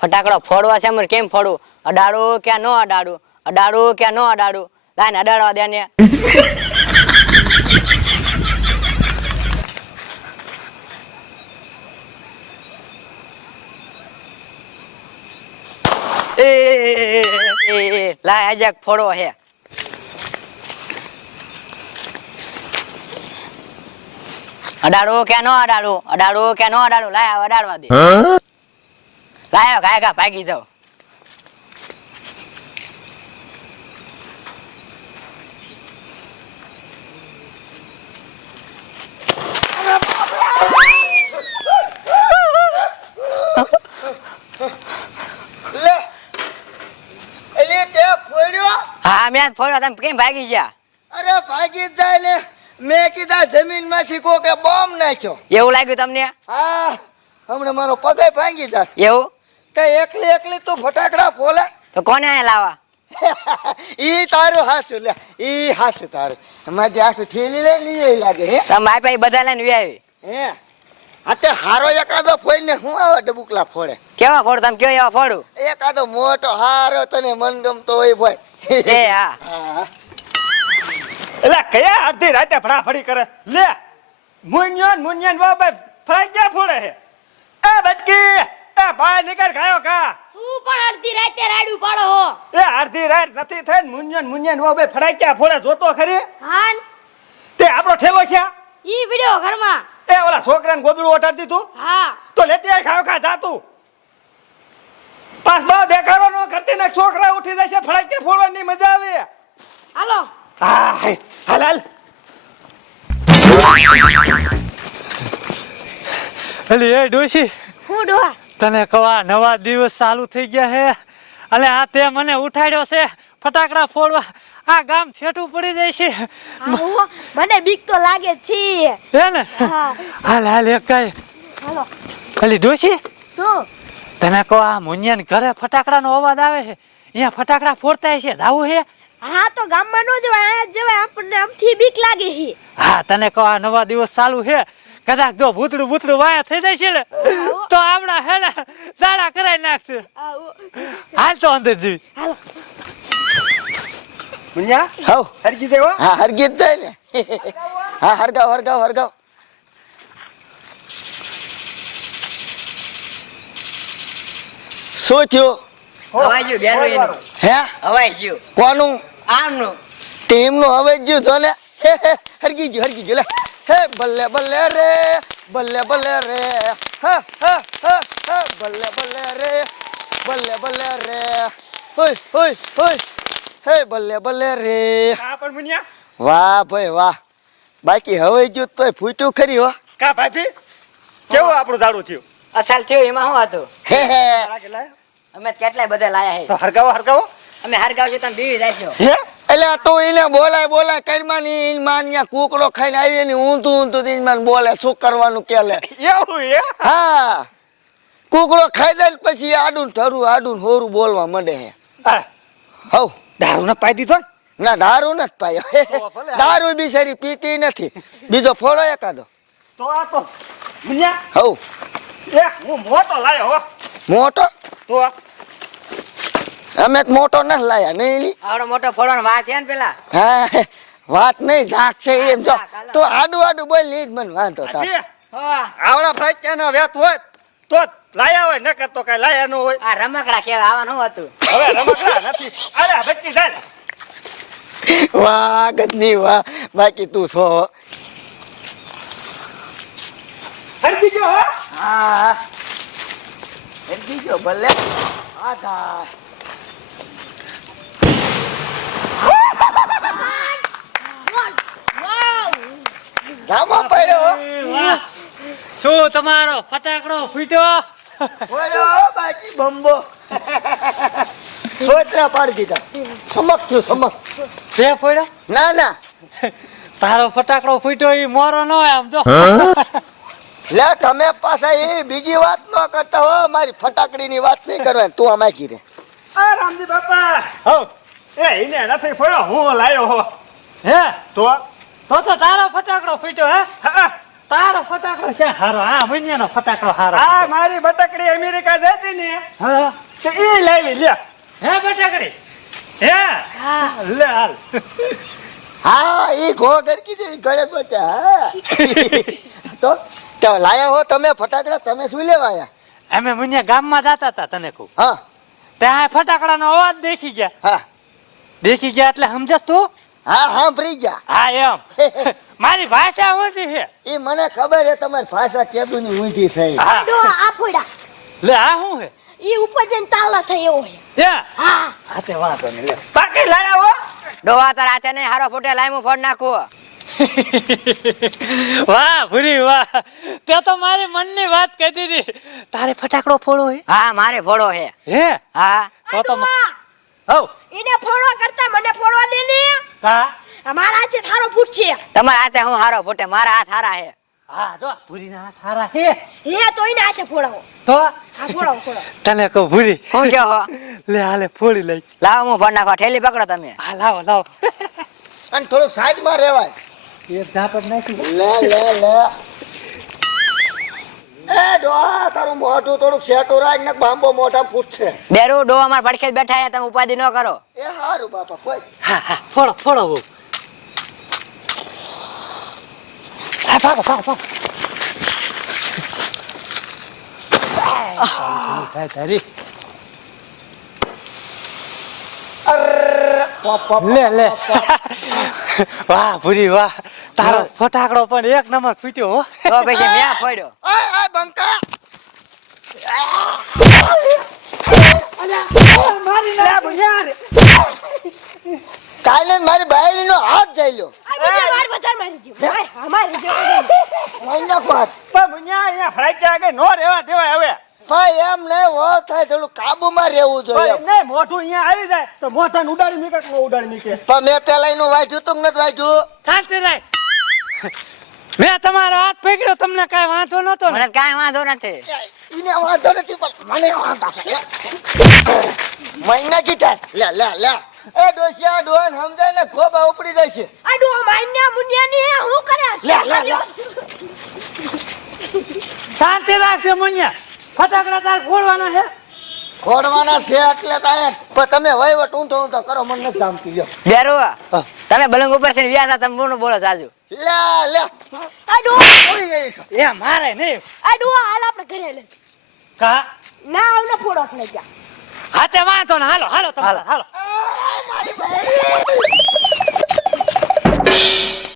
ફટાકડો ફોડવા છે મને કેમ ફોડું? અડાડું કે નો અડાડું? અડાડું કે નો અડાડું? લાઈને અડાડવા દે ને. લાય આજે ફોડો હે. અડાડું કે નો અડાડું? અડાડું કે નો અડાડું? લાય અડાડવા દે. લાયો કાયકા ભાગી જાવ. હા મેં ફોડ્યો, તમે કેમ ભાગી ગયા? અરે ભાગી જાય ને, મેં કીધા જમીન માંથી કોકે બોમ્બ નાખ્યો. એવું લાગ્યું તમને? હા, હમણાં મારો પગે ભાંગી જાય. એવું? તો એકલી એકલી તું ફટાકડા ફોલે? તો કોને અહીંયા લાવવા? ઈ તારું હાસું લે, ઈ હાસું તારું. મારી આખી થેલી લઈને ઈ લાગે હે. તમે મારી પાસે બધા લઈને વ્યાવી. હે આતે હારો એકાદો ફોઈને હું આવે ડબુકલા ફોડે. કેવા ફોડું? તમે કયો એવા ફોડું? એકાદો મોટો હારો તને મનગમતો હોય ભાઈ. એ હા. હા એટલે કયા અડધી રાતે ફડાફડી કરે લે? મુન્યન બાબા ફરાઈ ક્યાં ફોડે છે? એ બટકી, એ ભાઈ નીકળ ખાયો ખા. શું પણ અડધી રાતે રાડ્યું પાડો હો? એ અડધી રાત નથી થઈ મુન્યન બાબા ફરાઈ ક્યાં ફોડે જોતો ખરી? હાન તે આપણો ઠેલો છે ઈ વિડિયો ઘરમાં. એ ઓલા છોકરાને ગોદડું ઓટાડી દીધું હા તો લેતી આય ખાયો ખા જાતું. પાસ બહુ દેખાડો ન કરતી ને છોકરા ઉઠી જાય છે ફરાઈ ક્યાં ફોડવાની મજા આવે. હાલો. હા હાલ હાલ. અલી એ ડોશી, હું ડોહા તને કવા નવા દિવસ ચાલુ થઈ ગયા હે અને આ તે મને ઉઠાડ્યો છે ફટાકડા ફોડવા. આ ગામ છેટું પડી જાય છે. આવો મને બીક તો લાગે છે. હે ને? હા હાલ હાલ એક કાય. હાલો. અલી ડોશી, શું? તને કહો આ મુનિયાન ઘરે ફટાકડાનો અવાજ આવે છે, અહીંયા ફટાકડા ફોડતા છે, જાવું હે? હા તો ગામમાં નો જવાય, આ જવાય. આપણને આમથી બીક લાગે છે. હા તને કહો આ નવા દિવસ ચાલુ છે, કદાચ જો ભૂતડું વાયા થઈ જાય છે ને તો આપણા હે ને દાડા કરાઈ નાખશે. આવો. હાલ તો અંદર જઈ. હાલો. મુન્યા હાવ હરગી દેવો. હા હરગી જ જાય ને. હા હરગાવ હરગાવ હરગાવ. શું થયું? હવાઈ ગયું બેરું એનું. હે હવાઈ ગયું. કોનું? આમનું. ટીમનું હવે ગયું જો ને. હરગી ગયું લે. હે બલ્લે બલ્લે રે, બલ્લે બલ્લે રે, હા હા હા હા બલ્લે બલ્લે રે, બલ્લે બલ્લે રે, હોય હોય હોય, હે બલ્લે બલ્લે રે. હા પણ મુન્યા વાહ ભાઈ વાહ, બાકી હવે ગયું તોય ફૂટ્યું ખરી હો. કા ભાભી કેવું આપણું દાડું થયું? અસલ થયું એમાં શું હતું? હે હે અમે કેટલાય બધા લાયા તો છે. હરગાવો અમે હરગાવ છે, તમે બીવી જાય છો. હે એટલે તું એને બોલાય કરમાં ની માન ન્યા કુકડો ખાઈને આવી ને ઊંધું ઈન માન બોલે શું કરવાનું કે લે. એવું હે? હા કુકડો ખાઈ દે ને પછી આડું હોરું બોલવા માંડે હે. આ હવ દારૂ ન પાઈ દીધો ને? ના દારૂ નથી પાયો. દારૂ બિચારી પીતી નથી. બીજો ફોડો એકાદો. તો આ તો મુન્યા હવ એ હું મોટો લાયો હો. મોટો તો અમે તો મોટો નથી લાયા નહીં લી. આવડો મોટો ફોડવાનો વાત છે ને પેલા. હા વાત નહીં ઝાક છે એમ જો. તો આડું બોલ નહીં જ મને વાંધો તાર. ભાભી, હા. આવડા ફ્રાઈક્યાનો વેત હોય તો જ લાયા હોય, નકર તો કઈ લાયા ન હોય. આ રમકડા કેવા આવવાનું હતું. હવે રમકડા નથી. અરે ભટકી જાય. વાહ ગજની વાહ, બાકી તું છો. હરગી ગયો હો. હા હરગી ગયો ભલે. આજા વાવ. જામો પડ્યો. વાહ. શું તમારો ફટાકડો ફૂટ્યો? બોલો બાકી બંબો. સોતરા પાડી દીધા. સમક થયું સમક. તે ફોડ્યો? ના ના તારો ફટાકડો ફૂટ્યો એ મોરો ન હોય આમ જો. લે તમે પાછા એ બીજી વાત ન કરતા હો, મારી ફટાકડી ની વાત નહીં કરવાની. તું આમાં કી રે. આ રામજી બાપા હો એ એને નથી ફોડ્યો, હું લાયો હો. હે તો તો તારો ફટાકડો ફૂટ્યો હે? હા, તારો ફટાકડો ક્યાં હારો? આ મહિનાનો ફટાકડો હારો. આ મારી બટકડી અમેરિકા જતી ને હા તો ઈ લાવી લે. હે બટાકડી હે લે હાલ. હા એ ઘો ગરકી દે ગળે બચા તો લાયા હો તમે ફટાકડા તમે શું લેવા આયા અમે મુનિયા ગામમાં જતા હતા તને કહું હા ત્યાં ફટાકડાનો અવાજ દેખી ગયા. હા દેખી ગયા એટલે સમજસ તું? હા હા ફરી ગયા હા એમ મારી ભાષા ઊંધી છે. એ મને ખબર છે તમારી ભાષા કેદુની ઊંધી છે હા ડો આ ફોડા લે આ શું છે? ઈ ઉપર જઈને તાલા થઈ એવો હે હે હા આ તે વાંધો નહીં લે. બાકી લાયા હો. ડોહા તાર હાથે નહીં હારો ફૂટે લાય હું ફોડ નાખું. વાહ ભૂરી વાહ, તે તો મારી મનની વાત કહી દીધી. તારે ફટાકડો ફોડો હે? હા મારે ફોડો હે. હે હા તો તો ડોહા, હો એને ફોડવા કરતા મને ફોડવા દે ને હા અમારા હાથે થારો ફૂટશે તમારા હાથે હું હારો ફૂટે, મારા હાથ હારા હે. હા જો ભૂરીના હાથ હારા હે હે તો એને હાથે ફોડાવો તો હા ફોડાવો ફોડાવો તને કહું ભૂરી હું કહો હો? લે હાલે ફોડી લઈ. લાવો હું ફોડ નાખો, ઠેલી પકડો તમે. હા લાવો લાવો. અને થોડુંક સાઈડમાં રહેવાય એક ઝાપટ નાખી. લે લે લે એ ડોહા તારું મોઢું થોડુંક સેટું રાખ ને બાંબો મોઢા ફૂટશે બેરું ડોહા મારા પડખે જ બેઠા હે, તમે ઉપાધિ ન કરો. એ હારું બાપા કોઈ હા હા ફોડો ફોડો બહુ. હા ભાગો ભાગો ભાગો. થાય તારી. લે લે વાહ ભૂરી વાહ, તારો ફટાકડો પણ એક નંબર ફૂટ્યો હો. તો પછી મેં ફોડ્યો. ઓય બંકા કાલે મારી બાયડી નો હાથ જઈ લો આ બીજે વાર વધારે મારી જીવ માર અમારી જીવ મહિના પાસ પણ મુન્યા અહીંયા ફ્રાઈક્યા કે નો રહેવા દેવાય હવે. ભાઈ એમ ને વો થાય થોડું કાબુમાં રહેવું જોઈએ પણ નહીં મોઢું અહીંયા આવી જાય તો મોઢાને ઉડાડી મૂકે કે ન ઉડાડી મૂકે. પણ મેં પેલા એનું વાંચ્યું તું કે નથી વાંચ્યું શાંતિ રાખ. મેં તમારો હાથ પકડ્યો, તમને કઈ વાંધો નતો ને? મને કાંઈ વાંધો નથી. એને વાંધો નથી પણ મને વાંધો છે મહિના કીધા લે લે લે એ ડોસિયા ડોન સમજાય ને ખોબા ઉપડી જાય છે આ ડો માન્યા મુન્યા ની હું કરે લે લે લે શાંતિ રાખજો મુન્યા, ફટાકડા તાર ફોડવાના છે. ખોડવાના છે એટલે કાંઈ પણ તમે વહીવટ ઊંધો ઊંધો કરો મને નથી જામતી લ્યો બેરું તમે બલંગ ઉપર થી વ્યા હતા, તમે બોલો બોલો સાજુ. લે લે આ ડો ઓય એ છે. એ મારે નહીં આ ડો હાલ આપણે ઘરે લે કા. ના આવને ફોડો ફળે જા હાથે વાંધો ને, હાલો હાલો તમારે હાલો. આ, મારી બાયડી